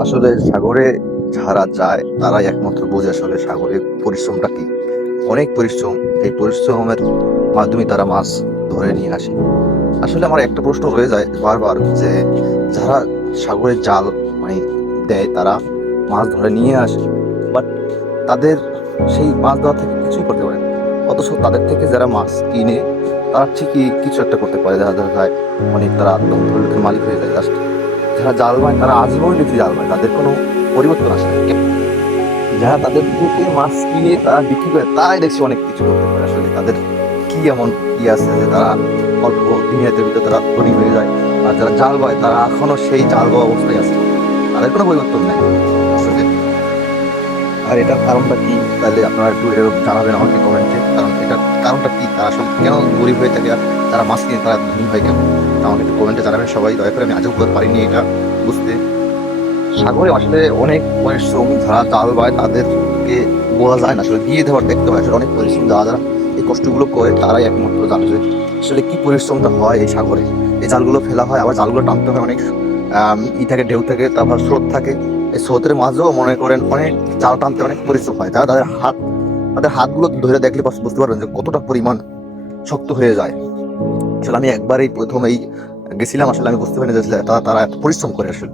আসলে সাগরে যারা যায়, তারাই একমাত্র বোঝে আসলে সাগরে পরিশ্রমটা কি। অনেক পরিশ্রম, এই পরিশ্রমের মাধ্যমে তারা মাছ ধরে নিয়ে আসে। আসলে আমার একটা প্রশ্ন হয়ে যায় বারবার যে, যারা সাগরে জাল মানে দেয়, তারা মাছ ধরে নিয়ে আসে বাট তাদের সেই মাছ ধরা থেকে কিছুই করতে পারে। অথচ তাদের থেকে যারা মাছ কিনে, তারা ঠিকই কিছু একটা করতে পারে। যারা যায়, অনেক তারা আত্মহত্যা মালিক হয়ে যায়। লাস্টে যারা জাল বায় তারা আজীবন দেখি জাল বায় তাদের কোনো পরিবর্তন আসে না। যারা তাদের থেকে মাছ কিনে তারা বিক্রি করে, তারাই দেখছি অনেক কিছু করতে পারে। আসলে তাদের কি এমন কি আছে যে তারা অল্প দিনের ভিতরে তারা ধনী হয়ে যায়, আর যারা জাল বায় তারা এখনও সেই জাল বাওয়া অবস্থায় আছে। তাদের কোনো পরিবর্তন নেই। আসলে আর এটার কারণটা কি? তাহলে আপনারা একটু এটা জানাবেন আমাকে কমেন্টে। কারণ এটার কারণটা কি? তারা আসলে কেন গরিব হয়ে থাকে? আর যারা মাছ কিনে তারা ধনী হয় কেন? আমাকে একটু কমেন্টে জানাবেন সবাই। দয়া করে আমি আজও বলতে পারিনি এটা বুঝতে। সাগরে আসলে অনেক পরিশ্রম যারা জাল বায় তাদেরকে বলা যায় না। আসলে দিয়ে দেওয়ার দেখতে হয়, আসলে অনেক পরিশ্রম যারা যারা এই কষ্টগুলো করে, তারাই একমাত্র জানে যে আসলে কি পরিশ্রমটা হয় এই সাগরে। এই জালগুলো ফেলা হয়, আবার জালগুলো টানতে হয় অনেক ই থাকে, ঢেউ থাকে, তারপর স্রোত থাকে। এই স্রোতের মাঝেও মনে করেন অনেক জাল টানতে অনেক পরিশ্রম হয়। তারা তাদের হাত, তাদের হাতগুলো ধরে দেখলে বুঝতে পারবেন যে কতটা পরিমাণ শক্ত হয়ে যায়। আসলে আমি একবারই প্রথম এই গেছিলাম, আসলে আমি বুঝতে পারিনি যে তারা তারা এত পরিশ্রম করে আসলে।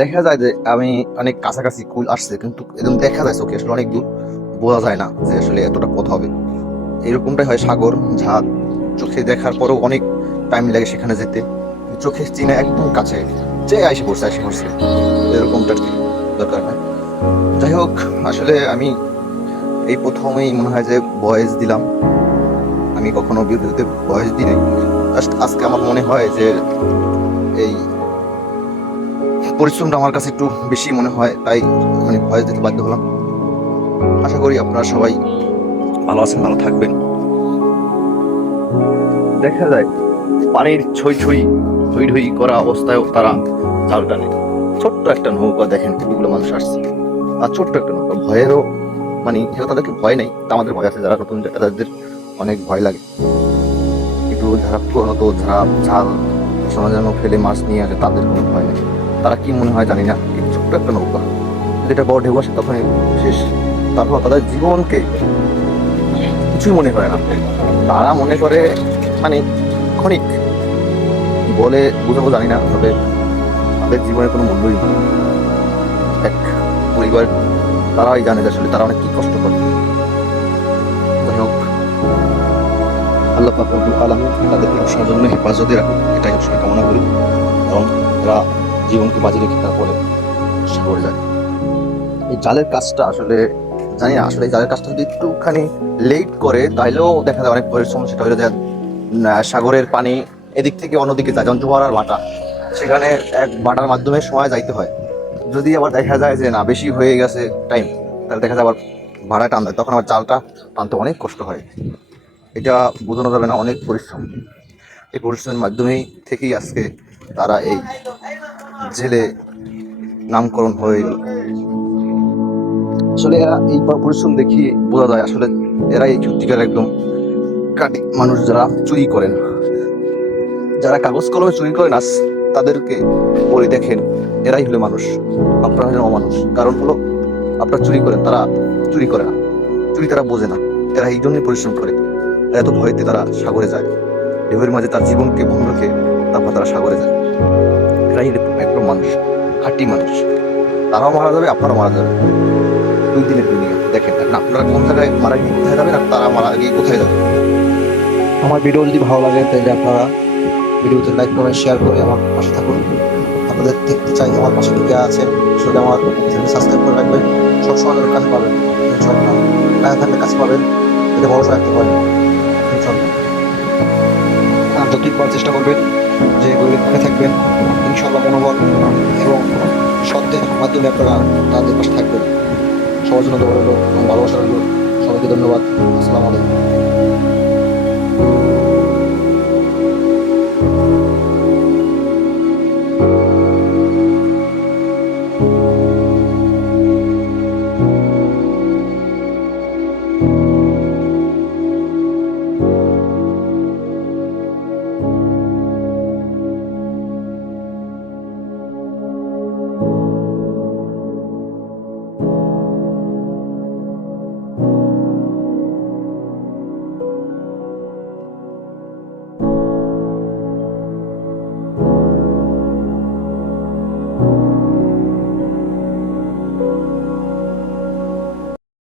দেখা যায় যে আমি অনেক কাছাকাছি কুল আসছে, কিন্তু একদম দেখা যায় চোখে আসলে অনেক দূর বোঝা যায় না যে আসলে এতটা পথ হবে। এরকমটাই হয় সাগর যা চোখে দেখার পরেও অনেক টাইম লাগে সেখানে যেতে। চোখে চিনে একদম কাছে যে আইসে পড়ছে আইসে পড়ছে। এরকমটা দরকার হয়? যাই হোক, আসলে আমি এই প্রথমেই মনে হয় যে ভয়েস দিলাম। আমি কখনো বিরুদ্ধে ভয়েস দিই নাই আজকে আমার মনে হয় যে এই পরিশ্রমটা আমার কাছে একটু বেশি মনে হয়, তাই মানে ভয়েস দিতে বাধ্য হলাম। আশা করি আপনারা সবাই ভালো আছেন, ভালো থাকবেন। দেখা যায় পানির ছই ছই ধুই ধুই করা অবস্থায়ও তারা জাল টানে। ছোট্ট একটা নৌকা দেখেন কতগুলো মানুষ আসছে। আর ছোট্ট একটা নৌকা, ভয়েরও মানে তাদেরকে ভয় নেই আমাদের ভয় আছে, যারা নতুন তাদের অনেক ভয় লাগে। যারা পুরোনো তো যারা জাল সরঞ্জাম ফেলে মাছ নিয়ে আসে, তাদের কোনো ভয় নেই। তারা কি মনে হয় জানি না ছোট্ট একটা নৌকা। যেটা বড় ঢেউ আসে তখনই শেষ। তারপর তাদের জীবনকে কিছুই মনে করে না। তারা মনে করে মানে ক্ষণিক। বলে বুঝাবো জানি না, তবে তাদের জীবনে কোনো মূল্যই এক পরিবার, তারাই জানে আসলে তারা অনেক কি কষ্ট করে। আল্লাহ হেফাজতে রাখুন এটাই কামনা করি। এবং তারা জীবনকে বাজি রেখে তারপরে সাগরে যায়। এই জালের কাজটা আসলে জানি না, আসলে জালের কাজটা যদি একটুখানি লেট করে তাহলেও দেখা যায় অনেক পরিশ্রম, সেটা সাগরের পানি এদিক থেকে অন্যদিকে যায়। যেমন বাটা সেখানে এক বাটার মাধ্যমে সময় যাইতে হয়। যদি আবার দেখা যায় যে না, বেশি হয়ে গেছে টাইম তাহলে দেখা যায় আবার ভাড়া টান তখন আবার চালটা টানতে অনেক কষ্ট হয়। এটা বোঝানো যাবে না, অনেক পরিশ্রম। এই পরিশ্রমের মাধ্যমেই থেকেই আজকে তারা এই জেলে নামকরণ হয়ে গেল। আসলে এরা এই পরিশ্রম দেখি বোঝা যায়, আসলে এরা এই সত্যিকার একদম কাটি মানুষ যারা চুরি করেন। যারা কাগজ কলমে চুরি করেন আস তাদেরকে বলে দেখেন, এরাই হলো মানুষ, আপনারা হলেন অমানুষ। কারণ হলো, আপনারা চুরি করেন, তারা চুরি করে না। চুরি তারা বোঝে না, এরা এই জন্যই পরিশ্রম করে। এত ভয়তে তারা সাগরে যায়। ঢেউয়ের মাঝে তার জীবনকে বন্ধ রেখে তারপর তারা সাগরে যায়। এরাই একদম মানুষ, খাঁটি মানুষ। তারাও মারা যাবে, আপনারাও মারা যাবে দুই দিনের দুনিয়া, দেখেন এখন আপনারা কোন জায়গায় মারা গিয়ে কোথায় যাবেন আর তারা মারা গিয়ে কোথায় যাবে? আমার ভিডিও যদি ভালো লাগে, তাহলে আপনারা ভিডিওতে লাইক কমেন্ট শেয়ার করে আমার পাশে থাকুন। আপনাদের দেখতে চাই, আমার পাশে ঢুকে আছেন আসলে আমার চ্যানেল সাবস্ক্রাইব করে রাখবেন। সবসময় কাছে পাবেন। ইনশাল্লাহ টাকা থাকলে কাছে পাবেন। এটা ভরসা রাখতে পারেন। ইনশাল্লাহ আন্তর্জাতিক করার চেষ্টা করবেন যে গরিব মনে থাকবেন। ইনশাল্লাহ মনোবল এবং সত্যের মাধ্যমে আপনারা তাদের পাশে থাকবেন। সবার জন্য দোয়া এবং ভালোবাসা রইল। সবাইকে ধন্যবাদ। আসসালামু আলাইকুম।